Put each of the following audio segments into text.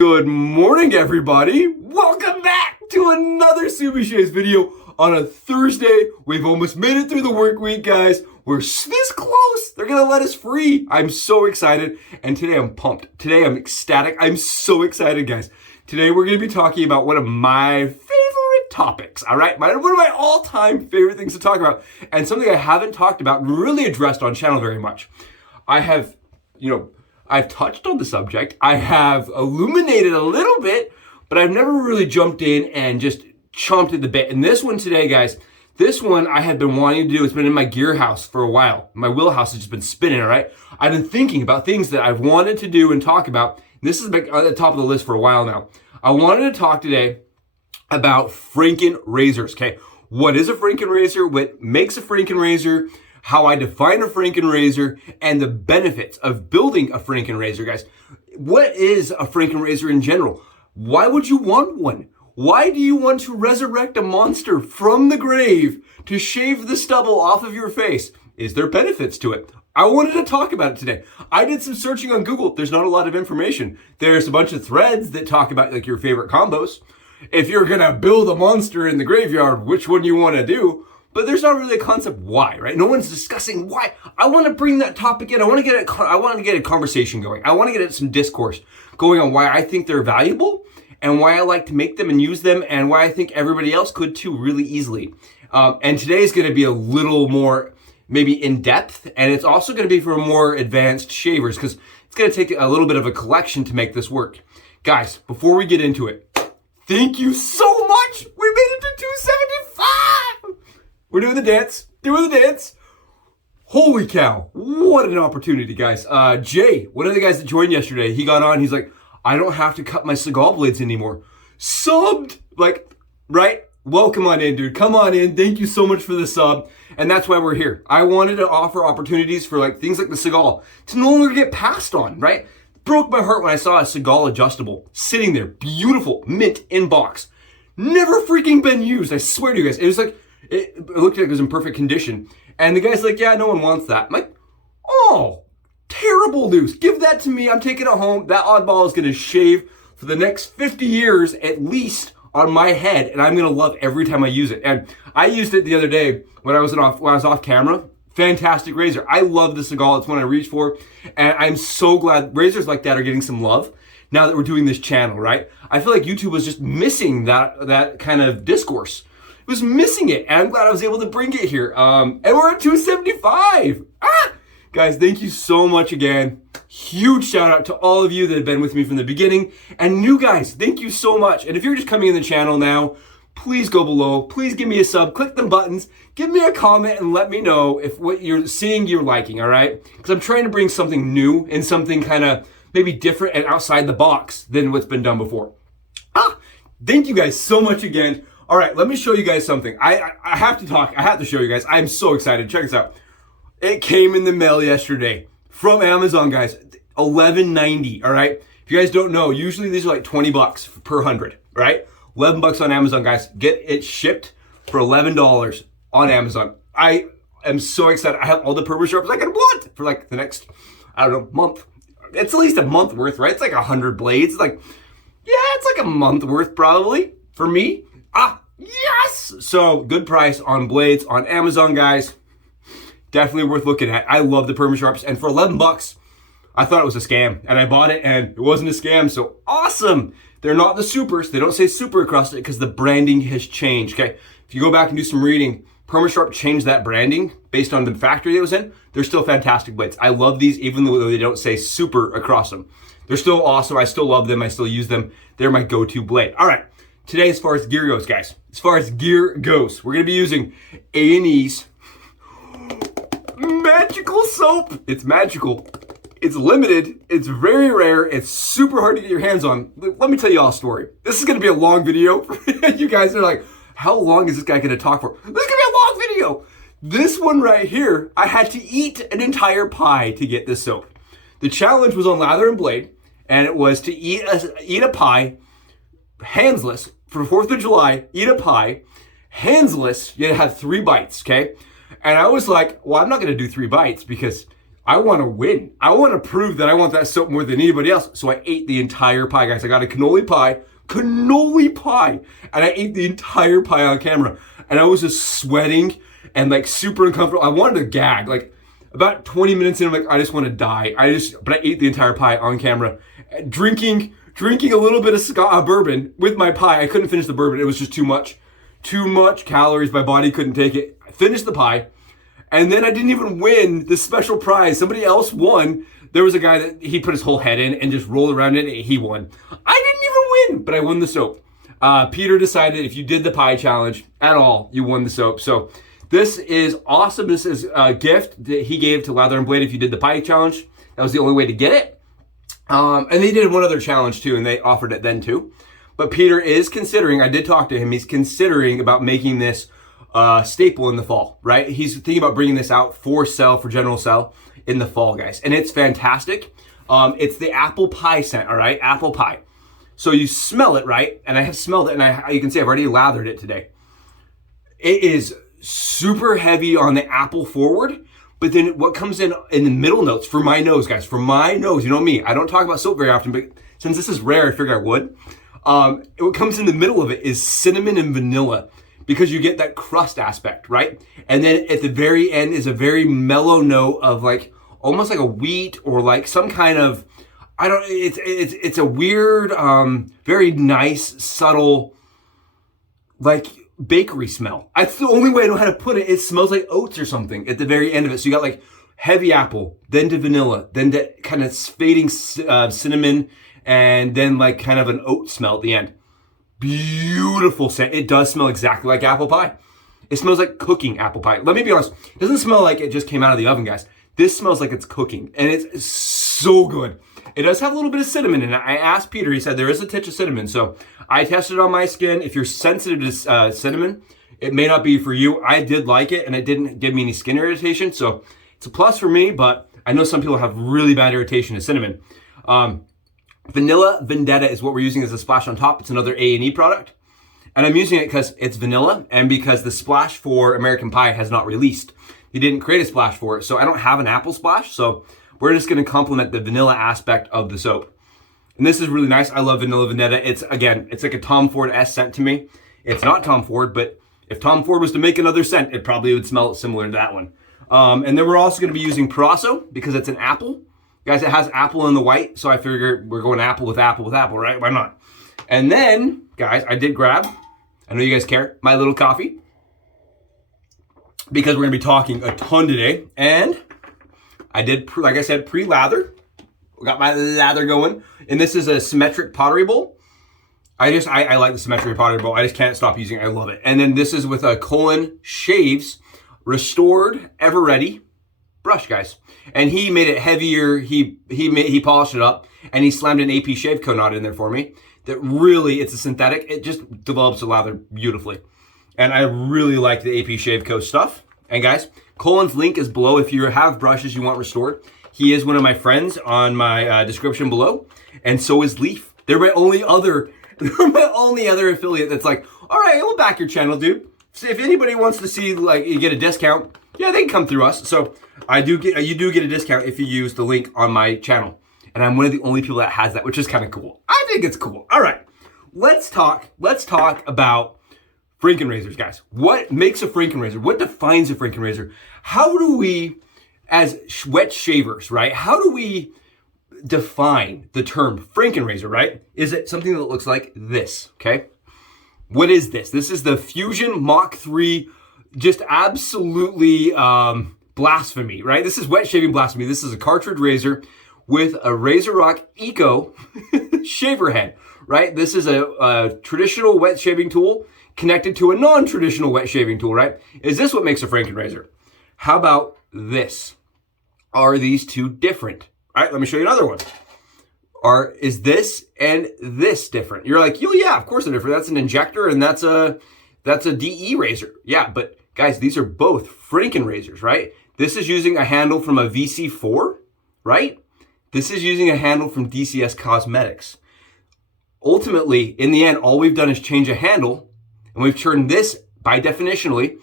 Good morning, everybody. Welcome back to another STUBBLE video on a Thursday. We've almost made it through the work week, guys. We're this close. They're gonna let us free. I'm so excited, and today I'm pumped. Today I'm ecstatic. I'm so excited, guys. Today we're gonna be talking about one of my favorite topics, all right? One of my all-time favorite things to talk about, and something I haven't talked about and really addressed on channel very much. I've touched on the subject, I have illuminated a little bit, but I've never really jumped in and just chomped at the bit. And this one today, guys, this one I have been wanting to do. It's been in my gear house for a while. My wheelhouse has just been spinning, all right? I've been thinking about things that I've wanted to do and talk about. This has been at the top of the list for a while now. I wanted to talk today about Franken razors, okay? What is a Franken razor? What makes a Franken razor? How I define a Franken razor, and the benefits of building a Franken razor, guys. What is a Franken razor in general? Why would you want one? Why do you want to resurrect a monster from the grave to shave the stubble off of your face? Is there benefits to it? I wanted to talk about it today. I did some searching on Google. There's not a lot of information. There's a bunch of threads that talk about like your favorite combos. If you're gonna build a monster in the graveyard, which one you want to do? But there's not really a concept why, right? No one's discussing why. I want to bring that topic in. I want to get a conversation going. I want to get some discourse going on why I think they're valuable and why I like to make them and use them and why I think everybody else could too really easily. And today is going to be a little more maybe in depth, and it's also going to be for more advanced shavers because it's going to take a little bit of a collection to make this work. Guys, before we get into it, thank you so much. We made it to 275. We're doing the dance, Holy cow, what an opportunity, guys. Jay, one of the guys that joined yesterday, he got on, he's like, I don't have to cut my cigar blades anymore. Subbed, like, right? Welcome on in, dude, come on in. Thank you so much for the sub, and that's why we're here. I wanted to offer opportunities for like things like the cigar to no longer get passed on, right? Broke my heart when I saw a cigar adjustable sitting there, beautiful, mint in box. Never freaking been used, I swear to you guys. It was like, it looked like it was in perfect condition. And the guy's like, yeah, no one wants that. I'm like, oh, terrible news. Give that to me. I'm taking it home. That oddball is going to shave for the next 50 years at least on my head. And I'm going to love every time I use it. And I used it the other day when I was off camera. Fantastic razor. I love the cigar. It's one I reach for. And I'm so glad razors like that are getting some love now that we're doing this channel, right? I feel like YouTube was just missing that kind of discourse. Was missing it, and I'm glad I was able to bring it here. And we're at 275. Guys, thank you so much again. Huge shout out to all of you that have been with me from the beginning, and new guys, thank you so much. And if you're just coming in the channel now, please go below, please give me a sub, click the buttons, give me a comment, and let me know if what you're seeing you're liking, all right? Because I'm trying to bring something new and something kind of maybe different and outside the box than what's been done before. Thank you guys so much again. All right, let me show you guys something. I have to show you guys. I'm so excited. Check this out. It came in the mail yesterday from Amazon, guys. $11.90, all right? If you guys don't know, usually these are like 20 bucks per 100, right? 11 bucks on Amazon, guys. Get it shipped for $11 on Amazon. I am so excited. I have all the Permasharps I can want for like the next, I don't know, month. It's at least a month worth, right? It's like 100 blades. It's like, yeah, it's like a month worth probably for me. Yes! So, good price on blades on Amazon, guys. Definitely worth looking at. I love the Permasharps, and for 11 bucks, I thought it was a scam, and I bought it, and it wasn't a scam, so awesome! They're not the supers. They don't say super across it because the branding has changed, okay? If you go back and do some reading, Permasharp changed that branding based on the factory it was in. They're still fantastic blades. I love these, even though they don't say super across them. They're still awesome. I still love them. I still use them. They're my go-to blade. All right. Today, as far as gear goes, guys, we're going to be using A&E's magical soap. It's magical. It's limited. It's very rare. It's super hard to get your hands on. Let me tell you all a story. This is going to be a long video. You guys are like, how long is this guy going to talk for? This is going to be a long video. This one right here, I had to eat an entire pie to get this soap. The challenge was on Lather and Blade, and it was to eat a pie, handsless, for 4th of July, eat a pie, handsless, you have 3 bites, okay? And I was like, well, I'm not gonna do 3 bites because I want to win. I want to prove that I want that soap more than anybody else. So I ate the entire pie, guys. I got a cannoli pie, and I ate the entire pie on camera. And I was just sweating and like super uncomfortable. I wanted to gag. Like about 20 minutes in, I'm like, I just want to die. But I ate the entire pie on camera, drinking a little bit of bourbon with my pie. I couldn't finish the bourbon. It was just too much calories. My body couldn't take it. I finished the pie. And then I didn't even win the special prize. Somebody else won. There was a guy that he put his whole head in and just rolled around in it. He won. I didn't even win, but I won the soap. Peter decided if you did the pie challenge at all, you won the soap. So this is awesome. This is a gift that he gave to Lather and Blade if you did the pie challenge. That was the only way to get it. And they did one other challenge too, and they offered it then too. But Peter is considering, I did talk to him, he's considering about making this staple in the fall, right? He's thinking about bringing this out for general sale in the fall, guys. And it's fantastic. It's the apple pie scent, all right? Apple pie. So you smell it, right? And I have smelled it, and you can see I've already lathered it today. It is super heavy on the apple forward, but then what comes in the middle notes for my nose, guys, for my nose, you know me, I don't talk about soap very often, but since this is rare, I figured I would. What comes in the middle of it is cinnamon and vanilla, because you get that crust aspect, right? And then at the very end is a very mellow note of like, almost like a wheat or like some kind of, it's a weird, very nice, subtle, like bakery smell. That's the only way I know how to put it. It smells like oats or something at the very end of it. So you got like heavy apple, then to vanilla, then to kind of fading cinnamon, and then like kind of an oat smell at the end. Beautiful scent. It does smell exactly like apple pie. It smells like cooking apple pie. Let me be honest. It doesn't smell like it just came out of the oven, guys. This smells like it's cooking, and it's so good. It does have a little bit of cinnamon in it. I asked Peter. He said there is a touch of cinnamon. So I tested it on my skin. If you're sensitive to cinnamon, it may not be for you. I did like it, and it didn't give me any skin irritation. So it's a plus for me, but I know some people have really bad irritation to cinnamon. Vanilla Vendetta is what we're using as a splash on top. It's another A&E product. And I'm using it because it's vanilla and because the splash for American Pie has not released. They didn't create a splash for it, so I don't have an apple splash. So we're just going to complement the vanilla aspect of the soap. And this is really nice. I love Vanilla Vendetta. It's like a Tom Ford-esque scent to me. It's not Tom Ford, but if Tom Ford was to make another scent, it probably would smell similar to that one. And then we're also going to be using Proraso because it's an apple. Guys, it has apple in the white, so I figure we're going apple with apple, right? Why not? And then, guys, I did grab, I know you guys care, my little coffee, because we're going to be talking a ton today. And I did, like I said, pre-lather. We got my lather going. And this is a symmetric pottery bowl. I like the symmetric pottery bowl. I just can't stop using it. I love it. And then this is with a Colin Shaves Restored Ever Ready brush, guys. And he made it heavier. He polished it up, and he slammed an AP SHAVECO knot in there for me. That really, it's a synthetic. It just develops the lather beautifully. And I really like the AP SHAVECO stuff. And guys, Colin's link is below if you have brushes you want restored. He is one of my friends on my description below, and so is Leaf. They're my only other affiliate that's like, all right, we'll back your channel, dude. So if anybody wants to see like you get a discount, yeah, they can come through us. So you do get a discount if you use the link on my channel. And I'm one of the only people that has that, which is kind of cool. I think it's cool. All right, let's talk about Franken-Razors, guys. What makes a Franken-Razor? What defines a Franken-Razor? How do we, as wet shavers, right? How do we define the term Franken-Razor, right? Is it something that looks like this, okay? What is this? This is the Fusion Mach 3, just absolutely blasphemy, right? This is wet shaving blasphemy. This is a cartridge razor with a RazoRock Eco shaver head, right? This is a traditional wet shaving tool connected to a non-traditional wet shaving tool, right? Is this what makes a Franken-Razor? How about this? Are these two different? All right, let me show you another one. Is this and this different? You're like, yeah, of course they're different. That's an injector and that's a DE razor. Yeah, but guys, these are both Franken-Razors, right? This is using a handle from a VC4, right? This is using a handle from DCS Cosmetics. Ultimately, in the end, all we've done is change a handle, and we've turned this, by definitionally,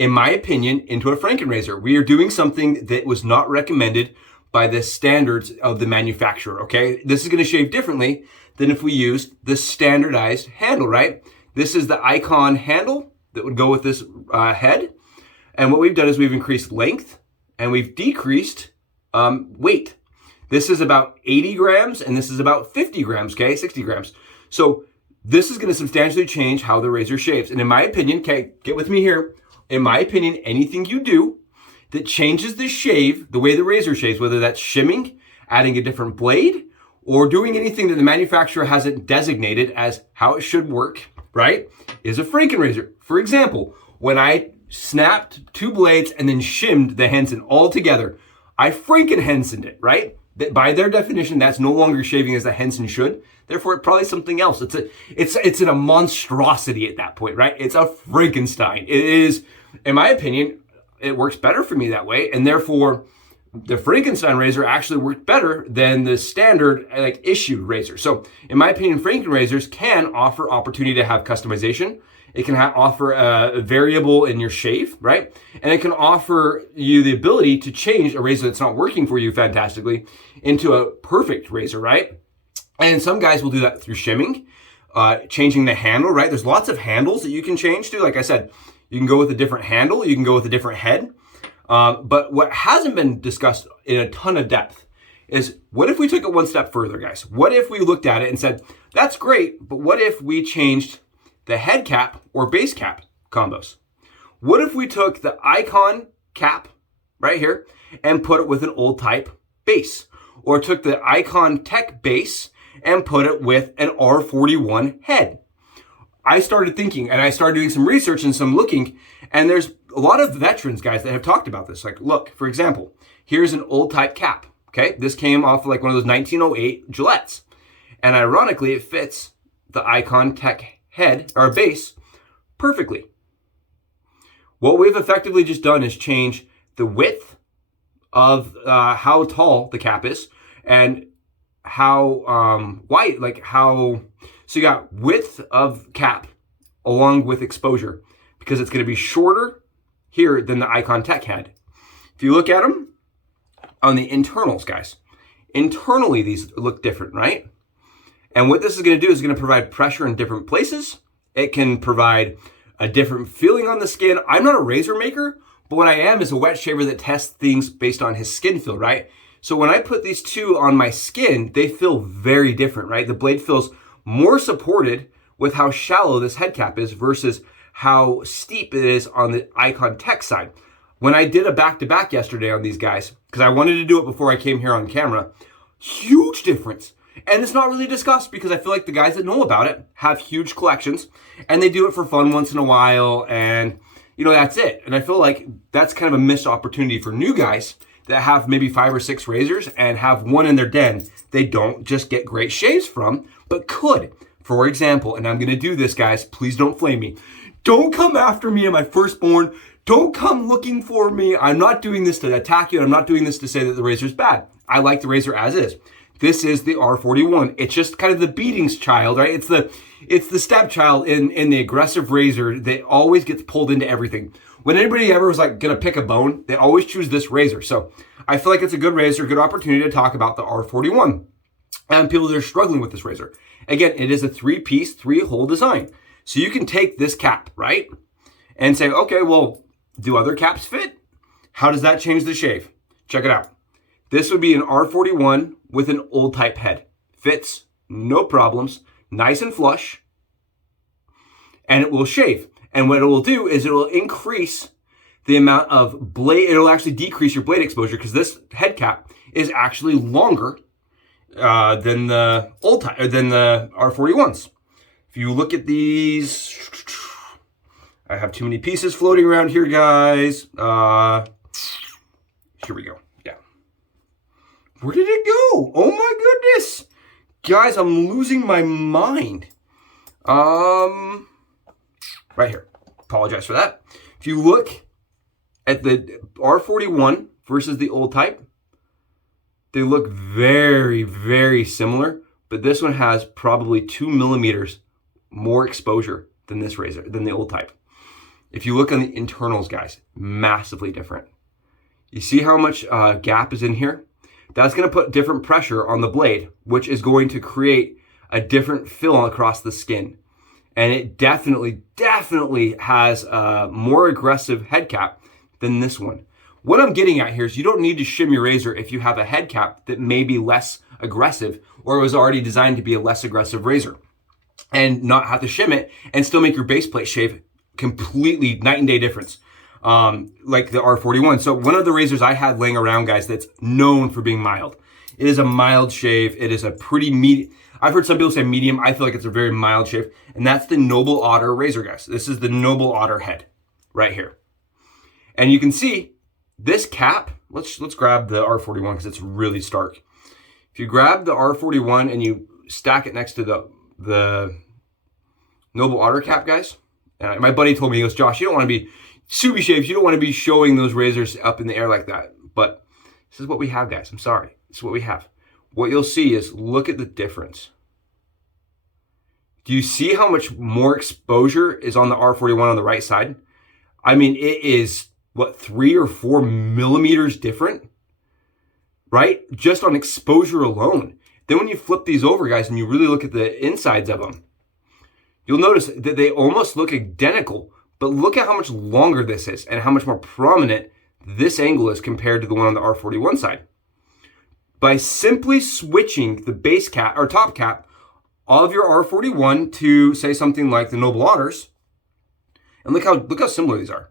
in my opinion, into a FRANKEN-RAZOR. We are doing something that was not recommended by the standards of the manufacturer, okay? This is gonna shave differently than if we used the standardized handle, right? This is the iKon handle that would go with this head. And what we've done is we've increased length and we've decreased weight. This is about 80 grams and this is about 50 grams, okay, 60 grams. So this is gonna substantially change how the razor shaves. And in my opinion, okay, get with me here. In my opinion, anything you do that changes the shave, the way the razor shaves, whether that's shimming, adding a different blade, or doing anything that the manufacturer hasn't designated as how it should work, right, is a FRANKEN-RAZOR. For example, when I snapped 2 blades and then shimmed the Henson all together, I Franken-Hensoned it, right? That by their definition, that's no longer shaving as a Henson should. Therefore, it's probably something else. It's a monstrosity at that point, right? It's a Frankenstein. It is, in my opinion, it works better for me that way, and therefore, the Frankenstein razor actually worked better than the standard like issued razor. So in my opinion, FRANKEN-RAZORs can offer opportunity to have customization. It can offer a variable in your shave, right? And it can offer you the ability to change a razor that's not working for you fantastically into a perfect razor, right? And some guys will do that through shimming, changing the handle, right? There's lots of handles that you can change to. Like I said, you can go with a different handle, you can go with a different head. But what hasn't been discussed in a ton of depth is what if we took it one step further, guys? What if we looked at it and said, that's great, but what if we changed the head cap or base cap combos? What if we took the iKon cap right here and put it with an old type base? Or took the iKon Tech base and put it with an R41 head? I started thinking and I started doing some research and some looking, and there's a lot of veterans, guys, that have talked about this. Like, look, for example, here's an old type cap, okay? This came off like one of those 1908 Gillettes. And ironically, it fits the iKon Tech head or base perfectly. What we've effectively just done is change the width of how tall the cap is and how wide, like how, so you got width of cap along with exposure, because it's going to be shorter here than the iKon Tech head. If you look at them on the internals, guys, internally these look different, right? And what this is going to do is going to provide pressure in different places. It can provide a different feeling on the skin. I'm not a razor maker, but what I am is a wet shaver that tests things based on his skin feel, right? So when I put these two on my skin, they feel very different, right? The blade feels more supported with how shallow this head cap is versus how steep it is on the iKon Tech side. When I did a back-to-back yesterday on these guys, because I wanted to do it before I came here on camera, huge difference. And it's not really discussed because I feel like the guys that know about it have huge collections and they do it for fun once in a while, and you know, that's it. And I feel like that's kind of a missed opportunity for new guys that have maybe 5 or 6 razors and have one in their den they don't just get great shaves from, but could. For example, and I'm going to do this, guys, please don't flame me. Don't come after me and my firstborn. Don't come looking for me. I'm not doing this to attack you. I'm not doing this to say that the razor is bad. I like the razor as is. This is the R41. It's just kind of the beatings child, right? It's the stepchild in the aggressive razor that always gets pulled into everything. When anybody ever was like gonna pick a bone, they always choose this razor. So I feel like it's a good razor, good opportunity to talk about the R41 and people that are struggling with this razor. Again, it is a 3-piece, 3-hole design. So you can take this cap, right? And say, okay, well, do other caps fit? How does that change the shave? Check it out. This would be an R41 with an old type head. Fits, no problems, nice and flush, and it will shave. And what it will do is it will increase the amount of blade, it'll actually decrease your blade exposure because this head cap is actually longer than the old type, than the R41s. If you look at these, I have too many pieces floating around here, guys. Here we go. Yeah. Where did it go? Oh my goodness. Guys, I'm losing my mind. Right here. Apologize for that. If you look at the R41 versus the old type, they look very, very similar, but this one has probably 2 millimeters more exposure than this razor, than the old type. If you look on the internals, guys, massively different. You see how much gap is in here? That's going to put different pressure on the blade, which is going to create a different fill across the skin. And it definitely has a more aggressive head cap than this one. What I'm getting at here is you don't need to shim your razor if you have a head cap that may be less aggressive or was already designed to be a less aggressive razor, and not have to shim it and still make your base plate shave completely night and day difference. Like the R41. So one of the razors I had laying around, guys, that's known for being mild. It is a mild shave. It is a pretty medium. I've heard some people say medium. I feel like it's a very mild shave. And that's the Noble Otter razor, guys. This is the Noble Otter head right here. And you can see this cap. Let's grab the R41 because it's really stark. If you grab the R41 and you stack it next to the Noble Otter cap, guys. And my buddy told me, he goes, Josh, you don't want to be Subi shaves, you don't want to be showing those razors up in the air like that. But this is what we have, guys. I'm sorry. This is what we have. What you'll see is, look at the difference. Do you see how much more exposure is on the R41 on the right side? I mean, it is, what, 3 or 4 millimeters different? Right? Just on exposure alone. Then when you flip these over, guys, and you really look at the insides of them, you'll notice that they almost look identical. But look at how much longer this is and how much more prominent this angle is compared to the one on the R41 side. By simply switching the base cap or top cap of your R41 to, say, something like the Noble Otters, and look how similar these are.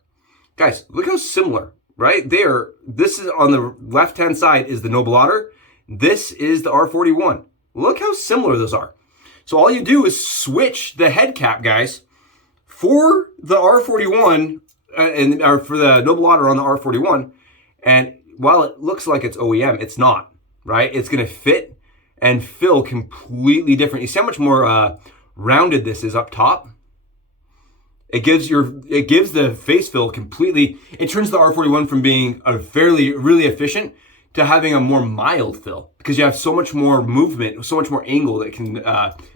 Guys, look how similar, right? This is on the left-hand side is the Noble Otter. This is the R41. Look how similar those are. So all you do is switch the head cap, guys, for the R41 or for the Noble Otter on the R41. And while it looks like it's OEM, it's not, right? It's going to fit and fill completely different. You see how much more rounded this is up top? It gives the face fill completely. It turns the R41 from being a really efficient to having a more mild fill, because you have so much more movement, so much more angle that can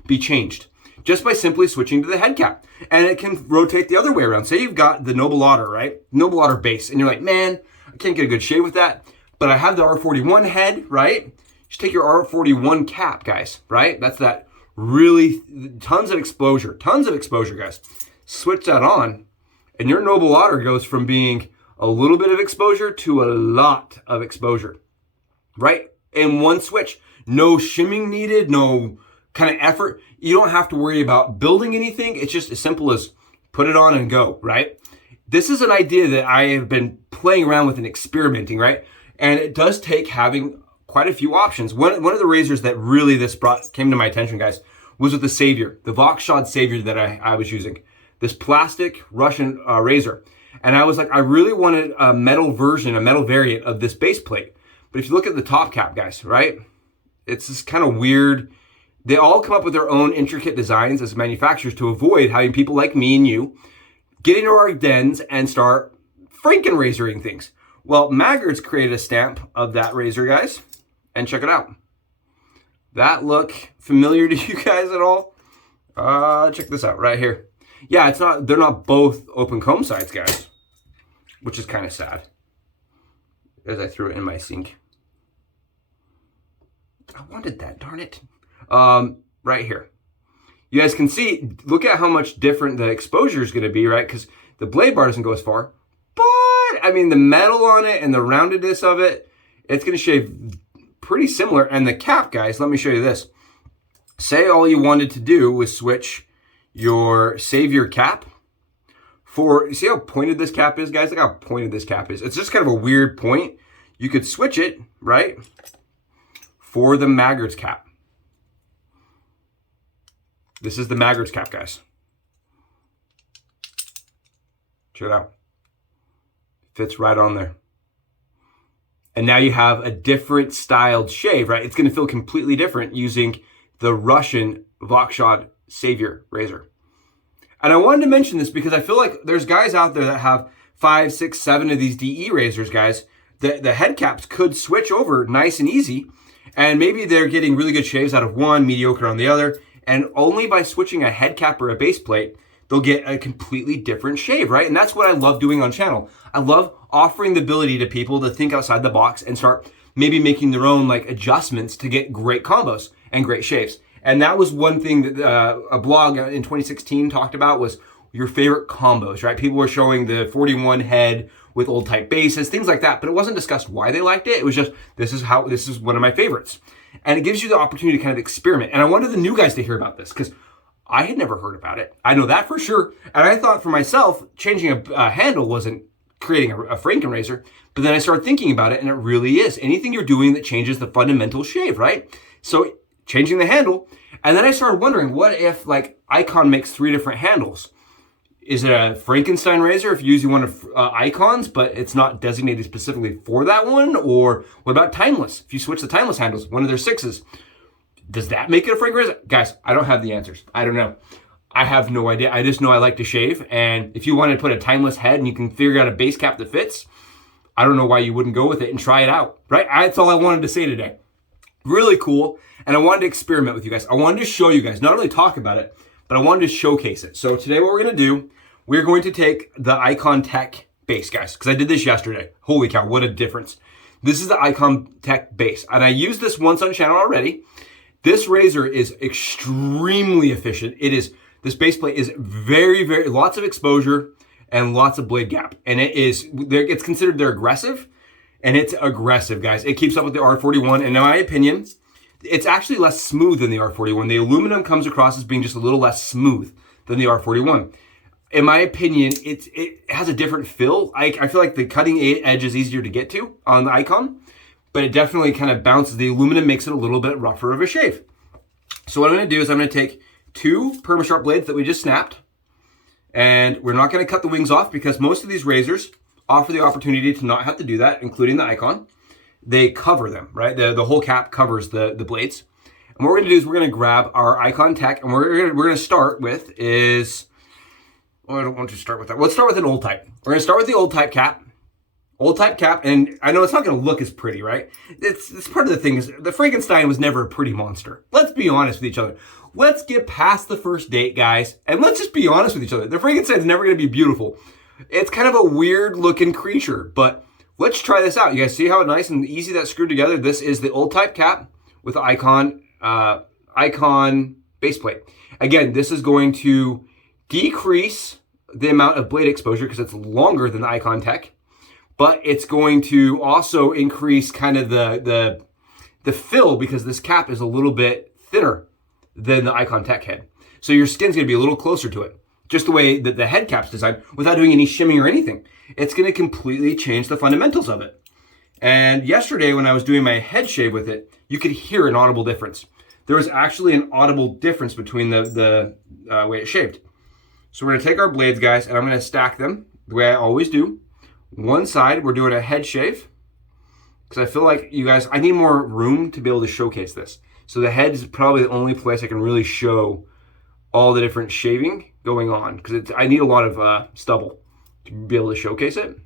be changed just by simply switching to the head cap. And it can rotate the other way around. Say you've got the Noble Otter, right? Noble Otter base, and you're like, man, I can't get a good shave with that, but I have the R41 head, right? Just take your R41 cap, guys, right? That's that really tons of exposure, guys. Switch that on, and your Noble Otter goes from being a little bit of exposure to a lot of exposure, right? In one switch. No shimming needed, no kind of effort. You don't have to worry about building anything. It's just as simple as put it on and go, right? This is an idea that I have been playing around with and experimenting, right? And it does take having quite a few options. One of the razors that really came to my attention, guys, was with the Savior, the Vokshad Savior that I was using. This plastic Russian razor. And I was like, I really wanted a metal version, a metal variant of this base plate. But if you look at the top cap, guys, right? It's this kind of weird. They all come up with their own intricate designs as manufacturers to avoid having people like me and you get into our dens and start Franken-razoring things. Well, Maggard's created a stamp of that razor, guys. And check it out. That look familiar to you guys at all? Check this out right here. Yeah, they're not both open comb sides, guys, which is kind of sad, as I threw it in my sink. I wanted that, darn it. Right here. You guys can see, look at how much different the exposure is going to be, right? Because the blade bar doesn't go as far. But, I mean, the metal on it and the roundedness of it, it's going to shave pretty similar. And the cap, guys, let me show you this. Say all you wanted to do was switch your Savior cap for, you see how pointed this cap is, guys? Look how pointed this cap is. It's just kind of a weird point. You could switch it, right, for the Maggard's cap. This is the Maggard's cap, guys. Check it out. Fits right on there. And now you have a different styled shave, right? It's going to feel completely different using the Russian Vokshad Savior razor. And I wanted to mention this because I feel like there's guys out there that have 5, 6, 7 of these DE razors, guys. The head caps could switch over nice and easy. And maybe they're getting really good shaves out of one, mediocre on the other. And only by switching a head cap or a base plate, they'll get a completely different shave, right? And that's what I love doing on channel. I love offering the ability to people to think outside the box and start maybe making their own like adjustments to get great combos and great shaves. And that was one thing that a blog in 2016 talked about, was your favorite combos, right? People were showing the 41 head with old type bases, things like that, but it wasn't discussed why they liked it. It was just, this is one of my favorites. And it gives you the opportunity to kind of experiment. And I wanted the new guys to hear about this because I had never heard about it. I know that for sure. And I thought for myself, changing a handle wasn't creating a Franken-Razor, but then I started thinking about it, and it really is. Anything you're doing that changes the fundamental shave, right? So changing the handle, and then I started wondering, what if like iKon makes 3 different handles? Is it a Frankenstein razor if you're using one of iKon's, but it's not designated specifically for that one? Or what about Timeless? If you switch the Timeless handles, one of their 6s, does that make it a Franken-Razor? Guys, I don't have the answers. I don't know. I have no idea. I just know I like to shave, and if you want to put a Timeless head and you can figure out a base cap that fits, I don't know why you wouldn't go with it and try it out, right? That's all I wanted to say today. Really cool, and I wanted to experiment with you guys. I wanted to show you guys, not only talk about it, but I wanted to showcase it. So today what we're going to do, we're going to take the iKon Tech base, guys, because I did this yesterday. Holy cow, what a difference. This is the iKon Tech base, and I used this once on channel already. This razor is extremely efficient. This base plate is very, very, lots of exposure and lots of blade gap. And it's considered they're aggressive, and it's aggressive, guys. It keeps up with the R41, and in my opinion, it's actually less smooth than the R41. The aluminum comes across as being just a little less smooth than the R41. In my opinion, it has a different feel. I feel like the cutting edge is easier to get to on the iKon, but it definitely kind of bounces. The aluminum makes it a little bit rougher of a shave. So what I'm gonna do is I'm gonna take 2 Permasharp blades that we just snapped, and we're not gonna cut the wings off because most of these razors offer the opportunity to not have to do that, including the iKon. They cover them, right? The whole cap covers the blades. And what we're gonna do is we're gonna grab our iKon Tech, and we're gonna start with is, oh, I don't want to start with that. Let's start with an old type. We're gonna start with the old type cap. Old type cap, and I know it's not gonna look as pretty, right? It's part of the thing is the Frankenstein was never a pretty monster. Let's be honest with each other. Let's get past the first date, guys, and let's just be honest with each other. The Frankenstein's never gonna be beautiful. It's kind of a weird looking creature, but let's try this out. You guys see how nice and easy that's screwed together? This is the old type cap with the iKon base plate. Again, this is going to decrease the amount of blade exposure because it's longer than the iKon Tech, but it's going to also increase kind of the fill because this cap is a little bit thinner than the iKon Tech head. So your skin's gonna be a little closer to it. Just the way that the head cap's designed without doing any shimming or anything. It's gonna completely change the fundamentals of it. And yesterday when I was doing my head shave with it, you could hear an audible difference. There was actually an audible difference between the way it shaved. So we're gonna take our blades, guys, and I'm gonna stack them the way I always do. One side, we're doing a head shave, because I feel like you guys, I need more room to be able to showcase this. So the head is probably the only place I can really show all the different shaving going on, because I need a lot of stubble to be able to showcase it.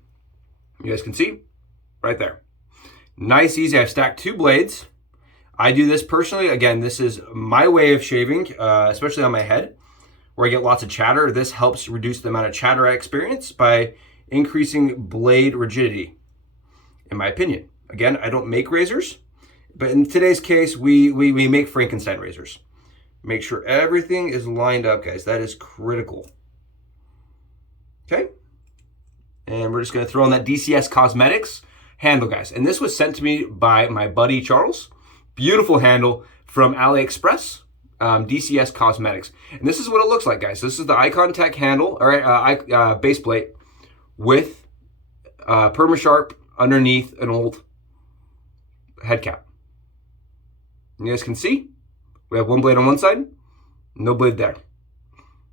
You guys can see right there. Nice, easy. I've stacked 2 blades. I do this personally. Again, this is my way of shaving, especially on my head, where I get lots of chatter. This helps reduce the amount of chatter I experience by increasing blade rigidity, in my opinion. Again, I don't make razors, but in today's case, we make Frankenstein razors. Make sure everything is lined up, guys. That is critical. Okay. And we're just gonna throw on that DCS Cosmetics handle, guys. And this was sent to me by my buddy, Charles. Beautiful handle from AliExpress, DCS Cosmetics. And this is what it looks like, guys. This is the iKon Tech handle, or base plate with Permasharp underneath an old head cap. You guys can see, we have one blade on one side, no blade there.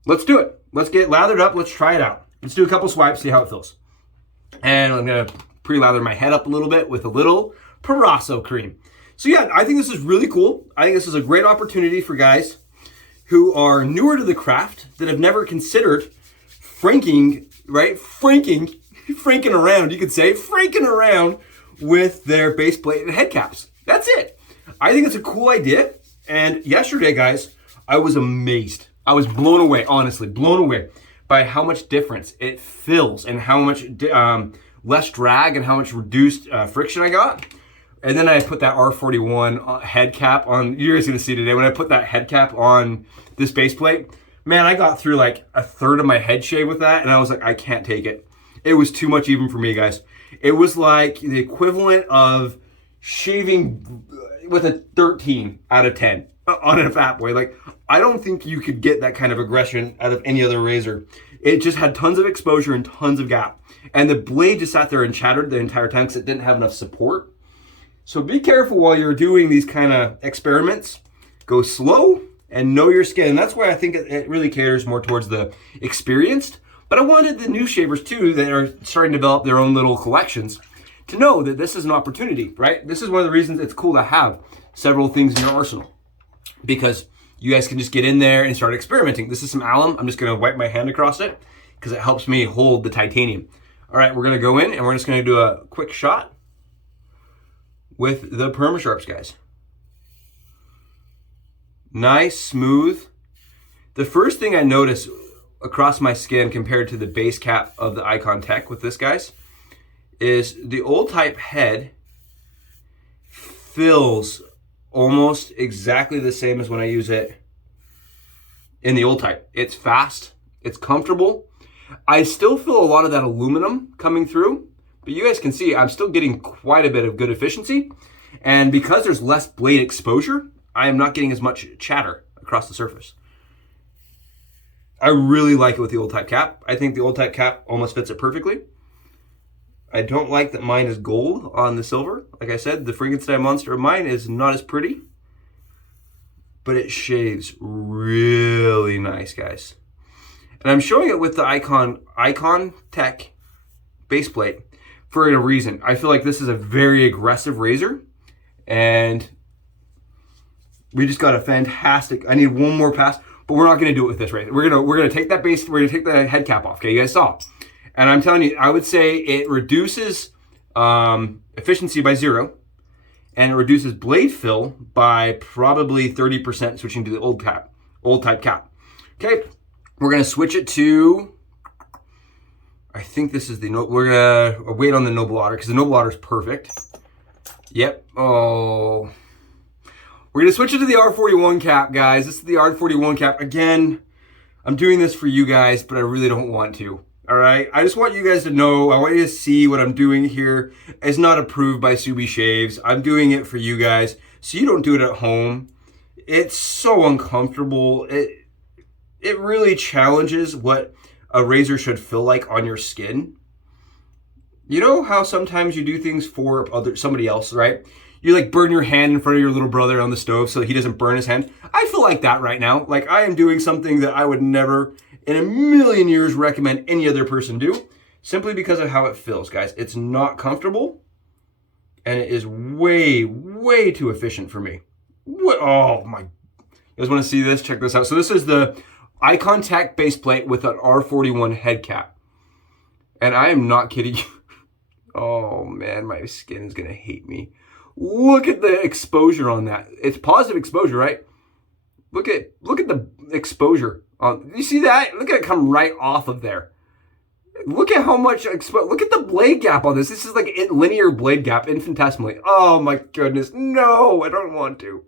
Let's do it. Let's get lathered up. Let's try it out. Let's do a couple swipes, see how it feels. And I'm gonna pre-lather my head up a little bit with a little Proraso cream. So yeah, I think this is really cool. I think this is a great opportunity for guys who are newer to the craft, that have never considered franking, right? Franken around, you could say, franken around with their base plate and head caps. That's it. I think it's a cool idea. And yesterday, guys, I was amazed. I was blown away, honestly, blown away. by how much difference it fills and how much less drag and how much reduced friction I got. And then I put that R41 head cap on. You're guys gonna see today when I put that head cap on this base plate. Man, I got through like a third of my head shave with that, and I was like, I can't take it. It was too much even for me, guys. It was like the equivalent of shaving with a 13 out of 10 on a Fat Boy. Like, I don't think you could get that kind of aggression out of any other razor. It just had tons of exposure and tons of gap. And the blade just sat there and chattered the entire time because it didn't have enough support. So be careful while you're doing these kind of experiments. Go slow and know your skin. And that's why I think it really caters more towards the experienced. But I wanted the new shavers too that are starting to develop their own little collections to know that this is an opportunity, right? This is one of the reasons it's cool to have several things in your arsenal, because you guys can just get in there and start experimenting. This is some alum. I'm just gonna wipe my hand across it because it helps me hold the titanium. All right, we're gonna go in and we're just gonna do a quick shot with the Permasharps, guys. Nice, smooth. The first thing I notice across my skin compared to the base cap of the iKon Tech with this, guys, is the old type head feels almost exactly the same as when I use it in the old type. It's fast, it's comfortable. I still feel a lot of that aluminum coming through, but you guys can see I'm still getting quite a bit of good efficiency. And because there's less blade exposure, I am not getting as much chatter across the surface. I really like it with the old type cap. I think the old type cap almost fits it perfectly. I don't like that mine is gold on the silver. Like I said, the Frankenstein monster of mine is not as pretty, but it shaves really nice, guys. And I'm showing it with the iKon Tech base plate for a reason. I feel like this is a very aggressive razor, and we just got a fantastic, I need one more pass, but we're not gonna do it with this razor. We're gonna take that base, we're gonna take the head cap off, okay? You guys saw. And I'm telling you, I would say it reduces efficiency by 0, and it reduces blade fill by probably 30% switching to the old type cap. Okay, we're gonna switch it to, I think this is the, we're gonna wait on the Noble Otter because the Noble Otter is perfect. Yep, oh. We're gonna switch it to the R41 cap, guys. This is the R41 cap. Again, I'm doing this for you guys, but I really don't want to. All right, I just want you guys to know, I want you to see what I'm doing here is not approved by Subi Shaves. I'm doing it for you guys, so you don't do it at home. It's so uncomfortable. It really challenges what a razor should feel like on your skin. You know how sometimes you do things for somebody else, right? You like burn your hand in front of your little brother on the stove so he doesn't burn his hand. I feel like that right now. Like I am doing something that I would never in a million years recommend any other person do, simply because of how it feels, guys. It's not comfortable, and it is way, way too efficient for me. What? Oh my, you guys wanna see this? Check this out. So this is the iKon Tech base plate with an R41 head cap. And I am not kidding you. Oh man, my skin's gonna hate me. Look at the exposure on that. It's positive exposure, right? Look at the exposure. You see that? Look at it come right off of there. Look at how much look at the blade gap on this. This is like linear blade gap, infinitesimally. Oh my goodness. No, I don't want to.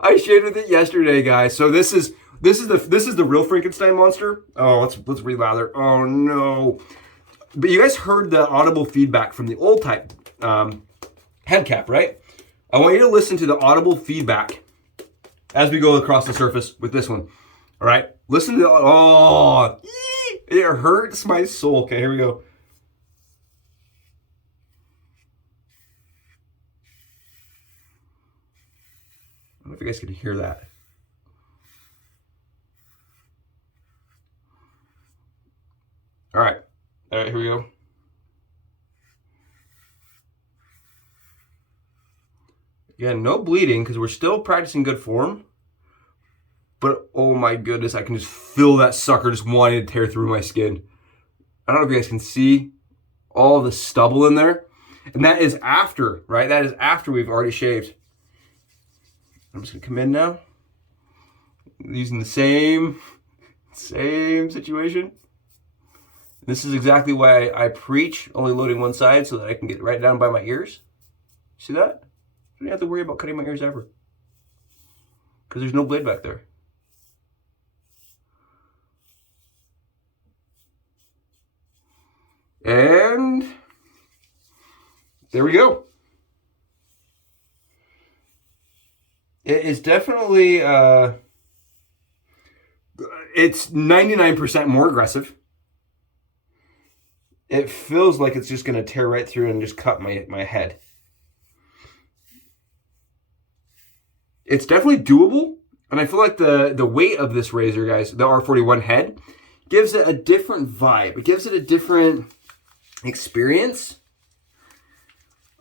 I shaved with it yesterday, guys. So this is the real Frankenstein monster. Oh, let's re-lather. Oh no. But you guys heard the audible feedback from the old type head cap, right? I want you to listen to the audible feedback as we go across the surface with this one. All right, listen to the, oh, it hurts my soul. Okay, here we go. I don't know if you guys can hear that. All right, here we go. Again, no bleeding because we're still practicing good form. But oh my goodness, I can just feel that sucker just wanting to tear through my skin. I don't know if you guys can see all the stubble in there. And that is after, right? That is after we've already shaved. I'm just gonna come in now. Using the same situation. This is exactly why I preach only loading one side so that I can get right down by my ears. See that? I don't have to worry about cutting my ears ever, because there's no blade back there. And there we go. It is definitely, it's 99% more aggressive. It feels like it's just going to tear right through and just cut my head. It's definitely doable, and I feel like the weight of this razor, guys, the R41 head, gives it a different vibe. It gives it a different experience.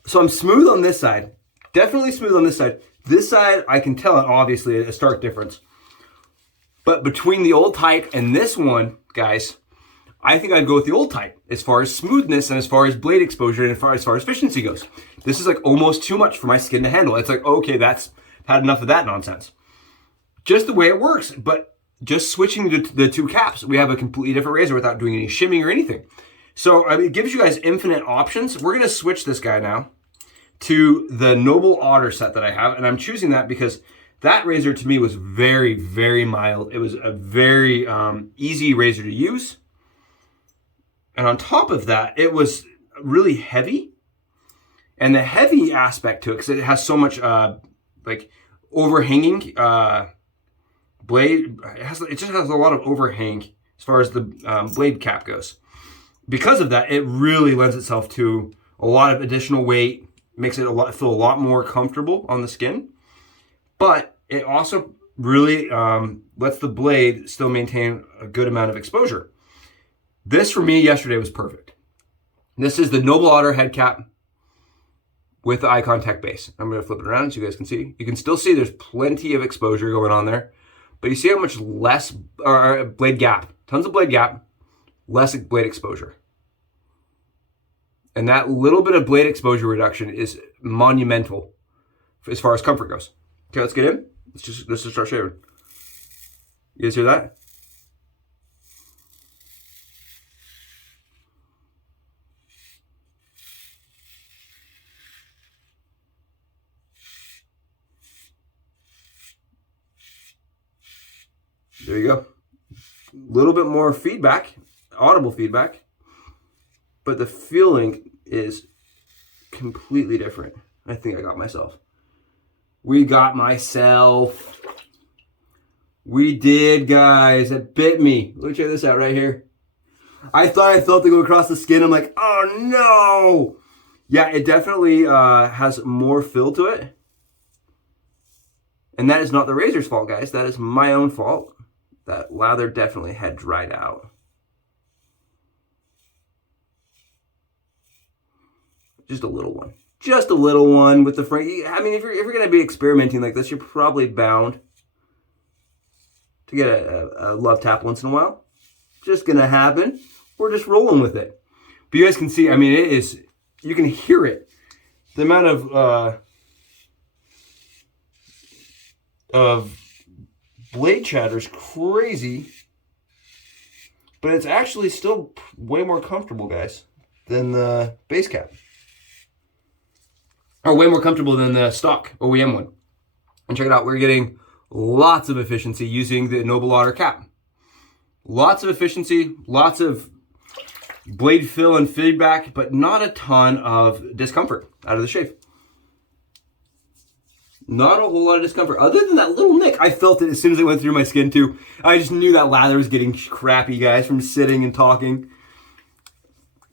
So I'm smooth on this side. Definitely smooth on this side. This side, I can tell it, obviously, a stark difference. But between the old type and this one, guys, I think I'd go with the old type as far as smoothness and as far as blade exposure and as far as efficiency goes. This is like almost too much for my skin to handle. It's like, okay, that's had enough of that nonsense. Just the way it works, but just switching the two caps, we have a completely different razor without doing any shimming or anything. So I mean, it gives you guys infinite options. We're gonna switch this guy now to the Noble Otter set that I have, and I'm choosing that because that razor to me was very, very mild. It was a very easy razor to use. And on top of that, it was really heavy. And the heavy aspect to it, because it has so much like overhanging blade, it just has a lot of overhang as far as the blade cap goes. Because of that, it really lends itself to a lot of additional weight, makes it feel a lot more comfortable on the skin. But it also really lets the blade still maintain a good amount of exposure. This, for me, yesterday was perfect. This is the Noble Otter Headcap with the iKon Tech base. I'm going to flip it around so you guys can see. You can still see there's plenty of exposure going on there. But you see how much less blade gap. Tons of blade gap, less blade exposure. And that little bit of blade exposure reduction is monumental as far as comfort goes. Okay, let's get in. Let's just start shaving. You guys hear that? There you go. A little bit more feedback, audible feedback, but the feeling is completely different. I think I got myself. We got myself. We did, guys. It bit me. Look, check this out right here. I thought I felt it go across the skin. I'm like, oh no. Yeah, it definitely has more fill to it. And that is not the razor's fault, guys. That is my own fault. That lather definitely had dried out. Just a little one. Just a little one with the Frank. I mean, if you're going to be experimenting like this, you're probably bound to get a love tap once in a while. Just going to happen. We're just rolling with it. But you guys can see, I mean, it is, you can hear it. The amount of blade chatter is crazy, but it's actually still way more comfortable, guys, than the base cap. Or way more comfortable than the stock OEM one. And check it out, we're getting lots of efficiency using the Noble Otter cap. Lots of efficiency, lots of blade fill and feedback, but not a ton of discomfort out of the shave. Not a whole lot of discomfort, other than that little nick. I felt it as soon as it went through my skin too. I just knew that lather was getting crappy, guys, from sitting and talking.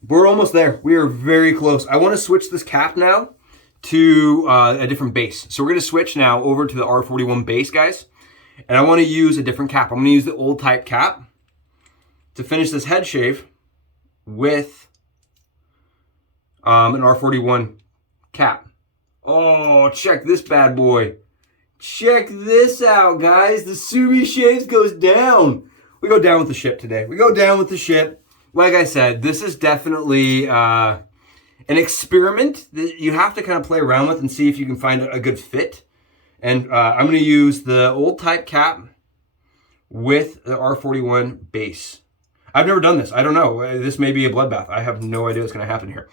We're almost there. We are very close. I want to switch this cap now to a different base. So we're going to switch now over to the R41 base, guys. And I want to use a different cap. I'm going to use the old type cap to finish this head shave with an R41 cap. Oh, check this bad boy. Check this out, guys. The Sumi Shaves goes down. We go down with the ship today. We go down with the ship. Like I said, this is definitely an experiment that you have to kind of play around with and see if you can find a good fit. And I'm going to use the old type cap with the R41 base. I've never done this. I don't know. This may be a bloodbath. I have no idea what's going to happen here.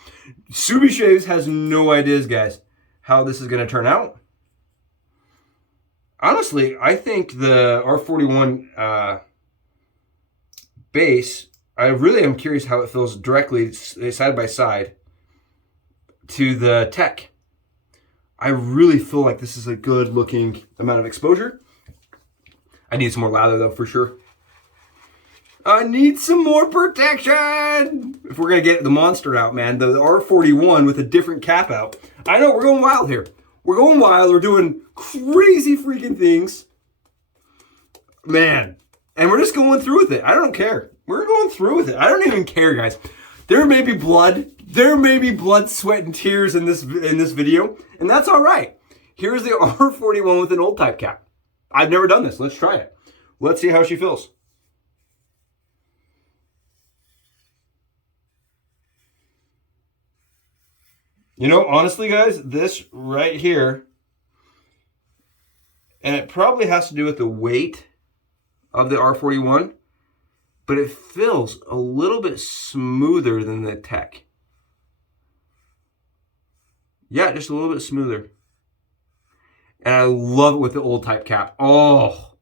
Subi Shaves has no ideas, guys, how this is going to turn out. Honestly, I think the R41 base, I really am curious how it feels directly side by side to the Tech. I really feel like this is a good looking amount of exposure. I need some more lather though, for sure. I need some more protection. If we're gonna get the monster out, man, the R41 with a different cap out. I know, we're going wild here. We're going wild, we're doing crazy freaking things. Man, and we're just going through with it. I don't care. We're going through with it. I don't even care, guys. There may be blood. There may be blood, sweat, and tears in this video, and that's all right. Here's the R41 with an old type cap. I've never done this. Let's try it. Let's see how she feels. You know, honestly, guys, this right here, and it probably has to do with the weight of the R41, but it feels a little bit smoother than the Tech. Yeah, just a little bit smoother. And I love it with the old type cap. Oh,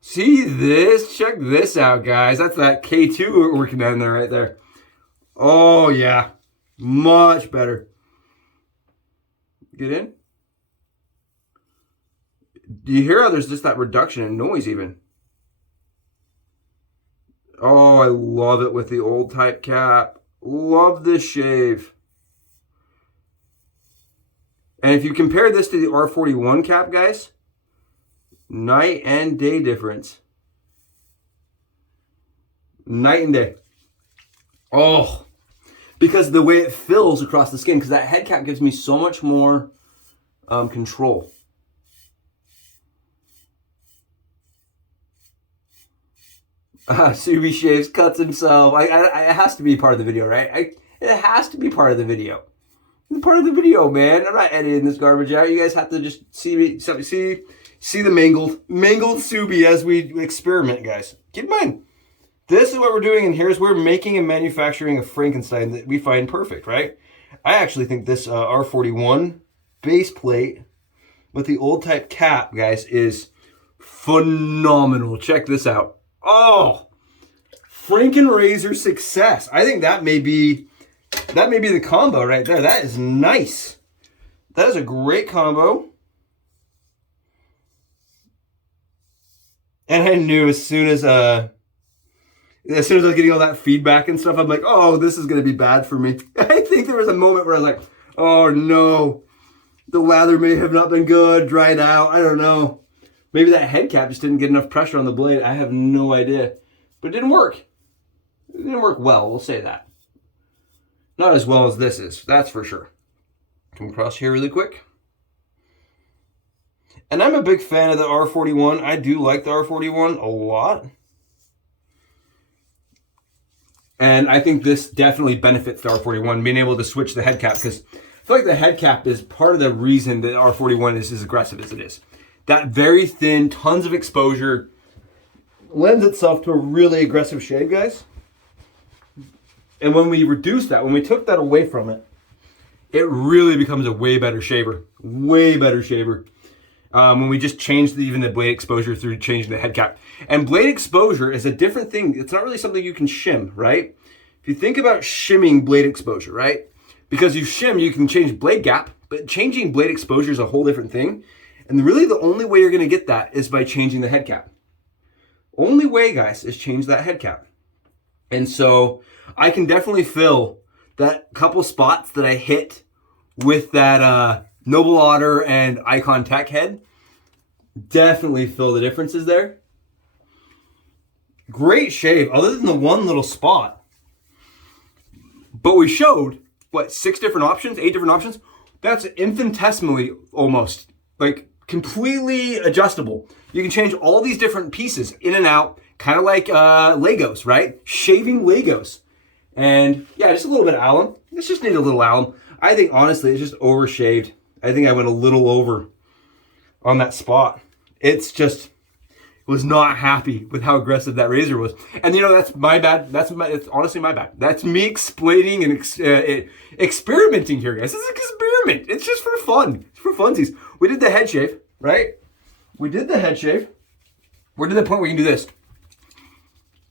see this? Check this out, guys. That's that K2 working down there right there. Oh, yeah. Much better. Get in. Do you hear how there's just that reduction in noise even? Oh, I love it with the old type cap. Love this shave. And if you compare this to the R41 cap, guys, night and day difference. Night and day. Oh, because the way it fills across the skin, because that head cap gives me so much more control. Subi Shaves cuts himself. It has to be part of the video, right? It has to be part of the video. It's part of the video, man. I'm not editing this garbage out. You guys have to just see me, see the mangled Subi as we experiment, guys. Keep in mind, this is what we're doing, and here's where making and manufacturing a Frankenstein that we find perfect, right? I actually think this R41 base plate with the old type cap, guys, is phenomenal. Check this out. Oh, Franken-RAZOR success. I think that may be the combo right there. That is nice. That is a great combo. And I knew as soon as I was getting all that feedback and stuff, I'm like, oh, this is going to be bad for me. I think there was a moment where I was like, oh no, the lather may have not been good, dried out. I don't know. Maybe that head cap just didn't get enough pressure on the blade. I have no idea. But it didn't work. It didn't work well, we'll say that. Not as well as this is, that's for sure. Come across here really quick. And I'm a big fan of the R41. I do like the R41 a lot. And I think this definitely benefits the R41, being able to switch the head cap, because I feel like the head cap is part of the reason that R41 is as aggressive as it is. That very thin, tons of exposure, lends itself to a really aggressive shave, guys. And when we reduce that, when we took that away from it, it really becomes a way better shaver. Way better shaver. When we just changed even the blade exposure through changing the head cap. And blade exposure is a different thing. It's not really something you can shim, right? If you think about shimming blade exposure, right? Because you shim, you can change blade gap, but changing blade exposure is a whole different thing. And really the only way you're going to get that is by changing the head cap. Only way, guys, is change that head cap. And so I can definitely feel that couple spots that I hit with that Noble Otter and iKon Tech head. Definitely feel the differences there. Great shave, other than the one little spot. But we showed, what, 6 different options, 8 different options? That's infinitesimally almost, like completely adjustable. You can change all these different pieces in and out, kind of like Legos, right? Shaving Legos. And yeah, just a little bit of alum. This just needs a little alum. I think honestly, it's just overshaved. I think I went a little over on that spot. It's just was not happy with how aggressive that razor was. And you know, that's my bad. It's honestly my bad. That's me explaining and experimenting here, guys. This is an experiment. It's just for fun. It's for funsies. We did the head shave, right? We did the head shave. We're to the point where we can do this.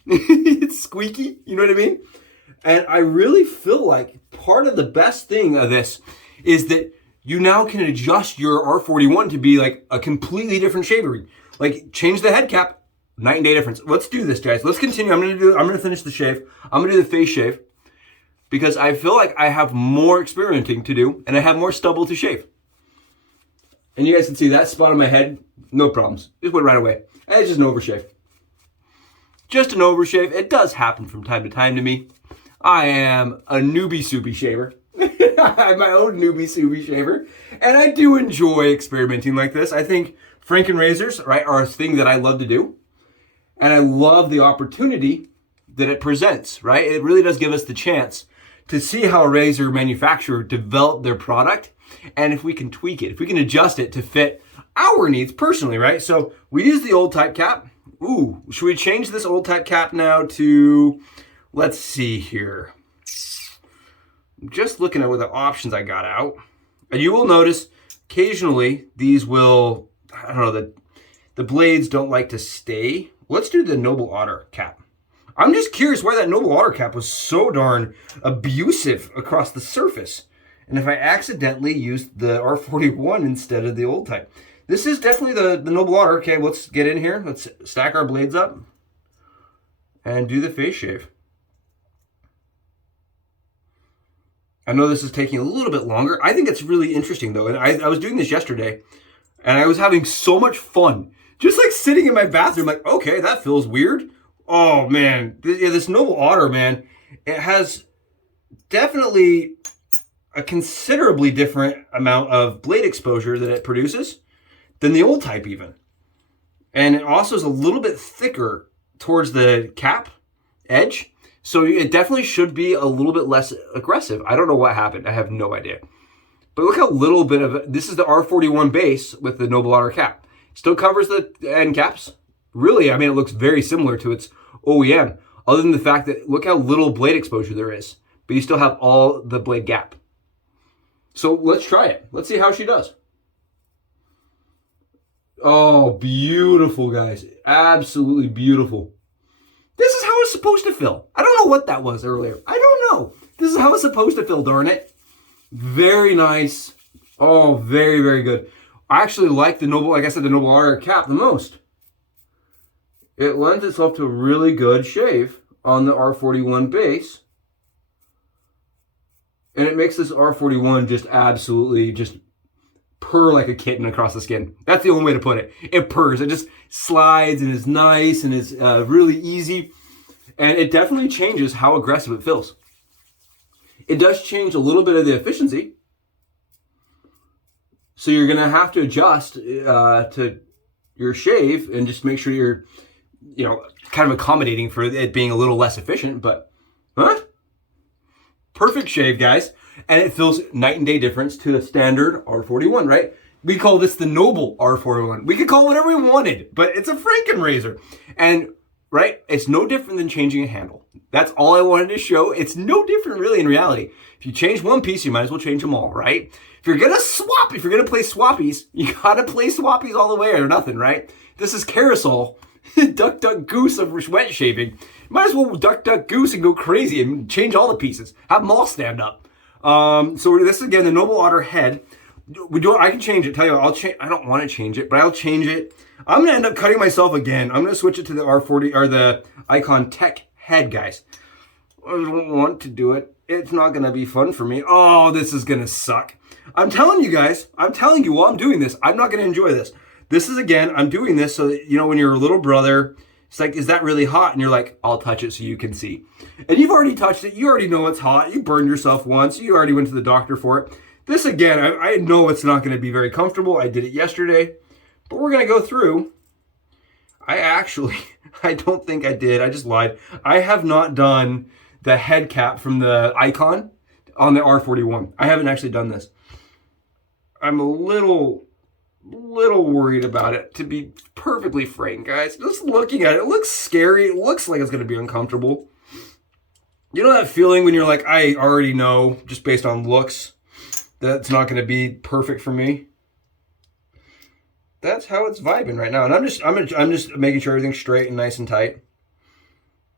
It's squeaky, you know what I mean? And I really feel like part of the best thing of this is that you now can adjust your R41 to be like a completely different shaver. Like change the head cap, night and day difference. Let's do this, guys. Let's continue. I'm gonna finish the shave. I'm gonna do the face shave because I feel like I have more experimenting to do and I have more stubble to shave. And you guys can see that spot on my head, no problems. Just went right away. And it's just an overshave. Just an overshave. It does happen from time to time to me. I am a newbie-soobie shaver. I have my own newbie-soobie shaver. And I do enjoy experimenting like this. I think Franken-Razors, right, are a thing that I love to do. And I love the opportunity that it presents, right? It really does give us the chance to see how a razor manufacturer developed their product. And if we can tweak it, if we can adjust it to fit our needs personally, right? So we use the old type cap. Ooh, should we change this old type cap now to, let's see here. I'm just looking at what the options I got out. And you will notice occasionally these will, I don't know, the blades don't like to stay. Let's do the Noble Otter cap. I'm just curious why that Noble Otter cap was so darn abusive across the surface. And if I accidentally used the R41 instead of the old type. This is definitely the Noble Otter. Okay, let's get in here. Let's stack our blades up and do the face shave. I know this is taking a little bit longer. I think it's really interesting though. And I was doing this yesterday and I was having so much fun. Just like sitting in my bathroom like, okay, that feels weird. Oh man, this Noble Otter, man, it has definitely a considerably different amount of blade exposure that it produces than the old type even. And it also is a little bit thicker towards the cap edge. So it definitely should be a little bit less aggressive. I don't know what happened. I have no idea. But look how little bit of, this is the R41 base with the Noble Otter cap. Still covers the end caps. Really, I mean, it looks very similar to its OEM. Other than the fact that, look how little blade exposure there is. But you still have all the blade gap. So let's try it. Let's see how she does. Oh, beautiful, guys. Absolutely beautiful. This is how it's supposed to feel. I don't know what that was earlier. I don't know. This is how it's supposed to feel, darn it. Very nice. Oh, very, very good. I actually like the Noble, like I said, the Noble Otter cap the most. It lends itself to a really good shave on the R41 base. And it makes this R41 just absolutely just purr like a kitten across the skin. That's the only way to put it. It purrs. It just slides and is nice and is really easy. And it definitely changes how aggressive it feels. It does change a little bit of the efficiency. So you're going to have to adjust to your shave and just make sure you're, you know, kind of accommodating for it being a little less efficient. But, perfect shave, guys. And it feels night and day difference to a standard R41, right? We call this the Noble R41. We could call it whatever we wanted, but it's a Franken-Razor. And, right, it's no different than changing a handle. That's all I wanted to show. It's no different really in reality. If you change one piece, you might as well change them all, right? If you're going to swap, if you're going to play swappies, you got to play swappies all the way or nothing, right? This is Carousel, duck, duck, goose of wet shaving. You might as well duck, duck, goose and go crazy and change all the pieces. Have them all stand up. So this is again the Noble Otter head. I can change it. Tell you, I don't want to change it, but I'll change it. I'm gonna end up cutting myself again. I'm gonna switch it to the R40 or the iKon Tech head, guys. I don't want to do it. It's not gonna be fun for me. Oh, this is gonna suck. I'm telling you guys. I'm telling you while I'm doing this, I'm not gonna enjoy this. This is again, I'm doing this so that, you know, when you're a little brother, it's like, is that really hot? And you're like, I'll touch it so you can see. And you've already touched it. You already know it's hot. You burned yourself once. You already went to the doctor for it. This, again, I know it's not going to be very comfortable. I did it yesterday. But we're going to go through. I don't think I did. I just lied. I have not done the head cap from the iKon on the R41. I haven't actually done this. I'm a little little worried about it, to be perfectly frank, guys. Just looking at it, it looks scary. It looks like it's going to be uncomfortable. You know that feeling when you're like, I already know, just based on looks, that it's not going to be perfect for me? That's how it's vibing right now. And I'm just making sure everything's straight and nice and tight.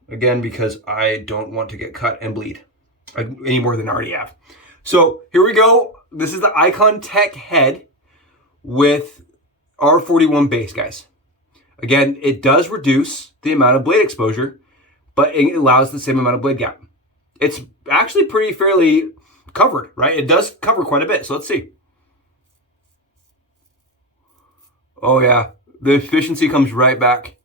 Again, because I don't want to get cut and bleed any more than I already have. So here we go. This is the iKon Tech head with R41 base, guys. Again, it does reduce the amount of blade exposure, but it allows the same amount of blade gap. It's actually pretty fairly covered, right? It does cover quite a bit, so let's see. Oh yeah, the efficiency comes right back.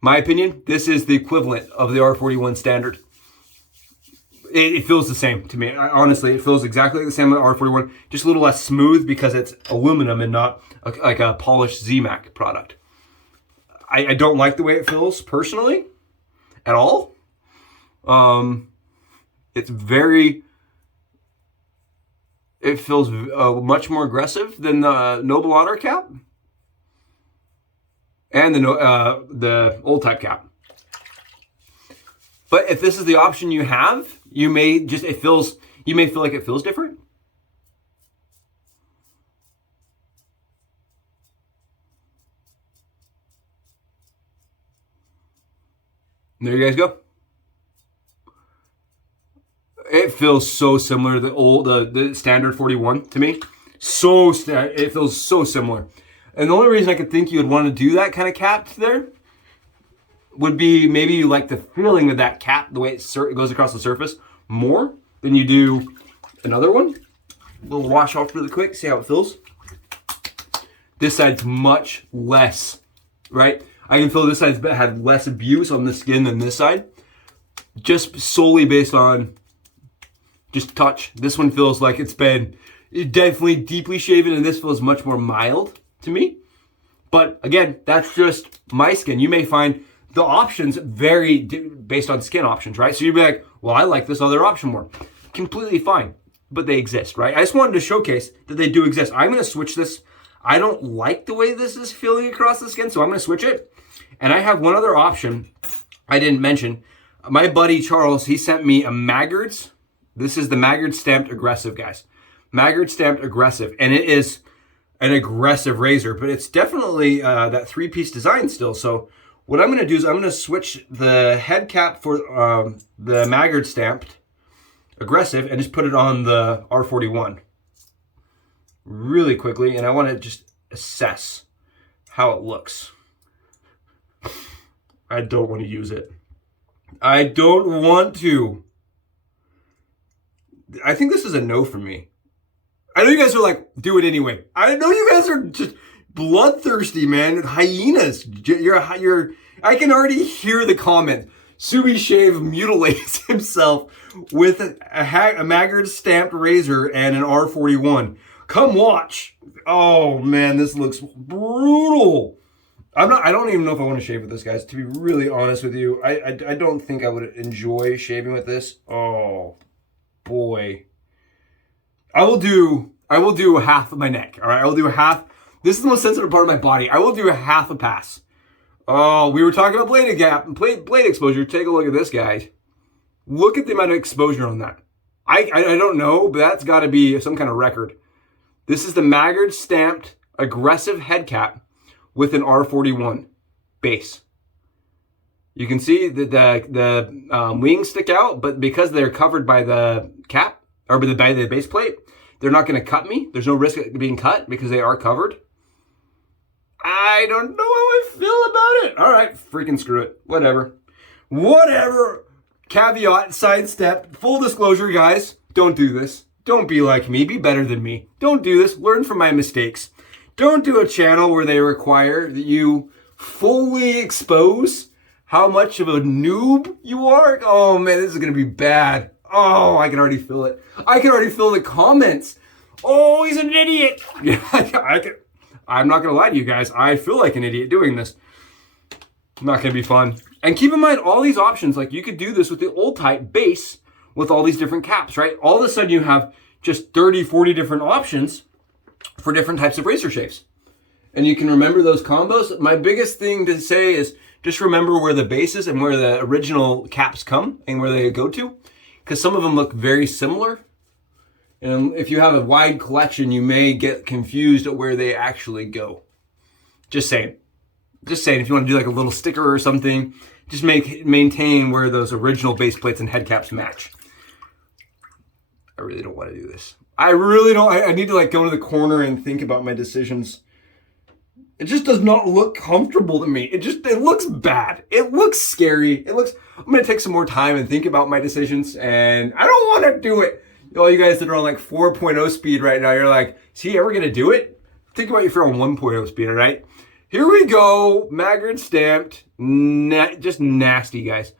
My opinion, this is the equivalent of the R41 standard. It feels the same to me. Honestly, it feels exactly like the same with R41, just a little less smooth because it's aluminum and not like a polished ZMAC product. I don't like the way it feels personally at all. It feels much more aggressive than the Noble Otter cap and the old type cap. But if this is the option you have, you may feel like it feels different. There you guys go. It feels so similar to the standard 41 to me. It feels so similar. And the only reason I could think you would want to do that kind of cap there would be maybe you like the feeling of that cap, the way it goes across the surface more than you do another one. We'll wash off really quick, see how it feels. This side's much less, right? I can feel this side's had less abuse on the skin than this side, just solely based on just touch. This one feels like it's been definitely deeply shaven, and this feels much more mild to me. But again, that's just my skin. You may find the options vary based on skin options, right? So you'd be like, well, I like this other option more. Completely fine, but they exist, right? I just wanted to showcase that they do exist. I'm gonna switch this. I don't like the way this is feeling across the skin, so I'm gonna switch it. And I have one other option I didn't mention. My buddy Charles, he sent me a Maggard's. This is the Maggard Stamped Aggressive, guys. Maggard Stamped Aggressive, and it is an aggressive razor, but it's definitely that three-piece design still. So what I'm going to do is I'm going to switch the head cap for the Maggard Stamped Aggressive and just put it on the R41 really quickly, and I want to just assess how it looks. I don't want to use it. I don't want to. I think this is a no for me. I know you guys are like, do it anyway. I know you guys are just bloodthirsty, man. Hyenas. I can already hear the comment. Subi Shave mutilates himself with a Maggard stamped razor and an R41. Come watch. Oh man, this looks brutal. I don't even know if I want to shave with this, guys. To be really honest with you, I don't think I would enjoy shaving with this. Oh boy. I will do half of my neck. All right, I will do half. This is the most sensitive part of my body. I will do a half a pass. Oh, we were talking about blade exposure. Take a look at this, guys. Look at the amount of exposure on that. I don't know, but that's got to be some kind of record. This is the Maggard Stamped Aggressive Head Cap with an R41 base. You can see that the wings stick out, but because they're covered by the cap, or by the base plate, they're not going to cut me. There's no risk of being cut because they are covered. I don't know how I feel about it. All right, freaking screw it. Whatever. Caveat, sidestep, full disclosure, guys. Don't do this. Don't be like me. Be better than me. Don't do this. Learn from my mistakes. Don't do a channel where they require that you fully expose how much of a noob you are. Oh man, this is going to be bad. Oh, I can already feel it. I can already feel the comments. Oh, he's an idiot. Yeah, I'm not going to lie to you guys. I feel like an idiot doing this. Not going to be fun. And keep in mind, all these options, like you could do this with the old type base with all these different caps, right? All of a sudden you have just 30, 40 different options for different types of razor shaves. And you can remember those combos. My biggest thing to say is just remember where the base is and where the original caps come and where they go to, because some of them look very similar. And if you have a wide collection, you may get confused at where they actually go. Just saying. Just saying, if you want to do like a little sticker or something, just maintain where those original base plates and head caps match. I really don't want to do this. I really don't. I need to like go to the corner and think about my decisions. It just does not look comfortable to me. It looks bad. It looks scary. I'm going to take some more time and think about my decisions, and I don't want to do it. All you guys that are on like 4.0 speed right now, you're like, is he ever going to do it? Think about if you're on 1.0 speed, all right? Here we go. Maggard stamped. Just nasty, guys.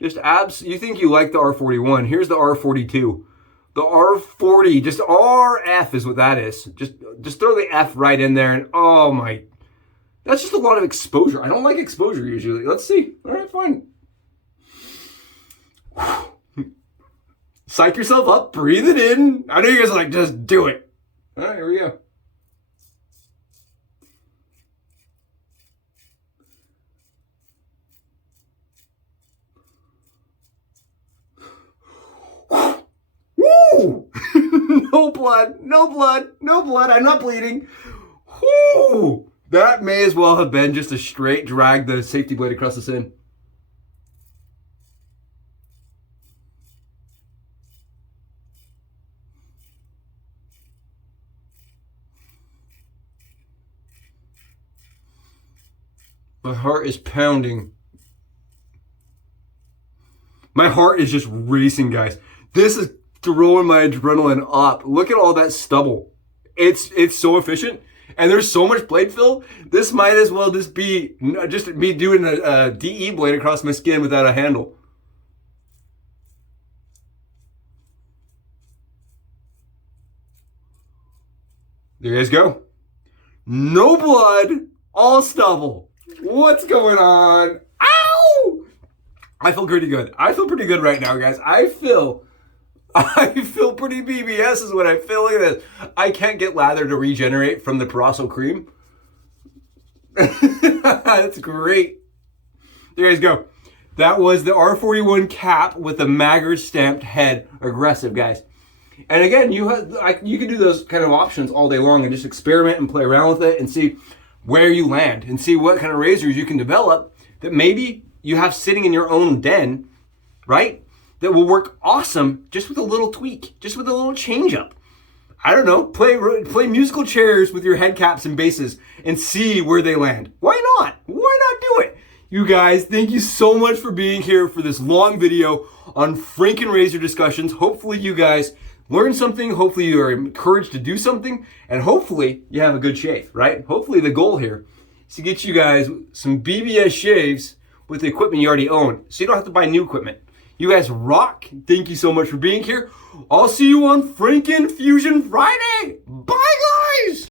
Just you think you like the R41. Here's the R42. The R40, just RF is what that is. Just throw the F right in there, and oh my... That's just a lot of exposure. I don't like exposure usually. Let's see. All right, fine. Psych yourself up. Breathe it in. I know you guys are like, just do it. All right, here we go. Woo! No blood. No blood. No blood. I'm not bleeding. Woo! That may as well have been just a straight drag the safety blade across the sin. My heart is pounding. My heart is just racing, guys. This is throwing my adrenaline up. Look at all that stubble. It's so efficient. And there's so much blade fill, this might as well just be me doing a DE blade across my skin without a handle. There you guys go. No blood, all stubble. What's going on? Ow! I feel pretty good. I feel pretty good right now, guys. I feel pretty BBS is what I feel. Look at this. I can't get lather to regenerate from the Proraso cream. That's great. There you guys go. That was the R41 cap with the Maggard stamped head. Aggressive, guys. And again, you can do those kind of options all day long and just experiment and play around with it and see where you land and see what kind of razors you can develop that maybe you have sitting in your own den, right? That will work awesome just with a little tweak, just with a little change up. I don't know, play musical chairs with your head caps and bases and see where they land. Why not? Why not do it? You guys, thank you so much for being here for this long video on Franken-Razor discussions. Hopefully you guys learned something. Hopefully you are encouraged to do something. And hopefully you have a good shave, right? Hopefully the goal here is to get you guys some BBS shaves with the equipment you already own, so you don't have to buy new equipment. You guys rock. Thank you so much for being here. I'll see you on Franken Fusion Friday. Bye.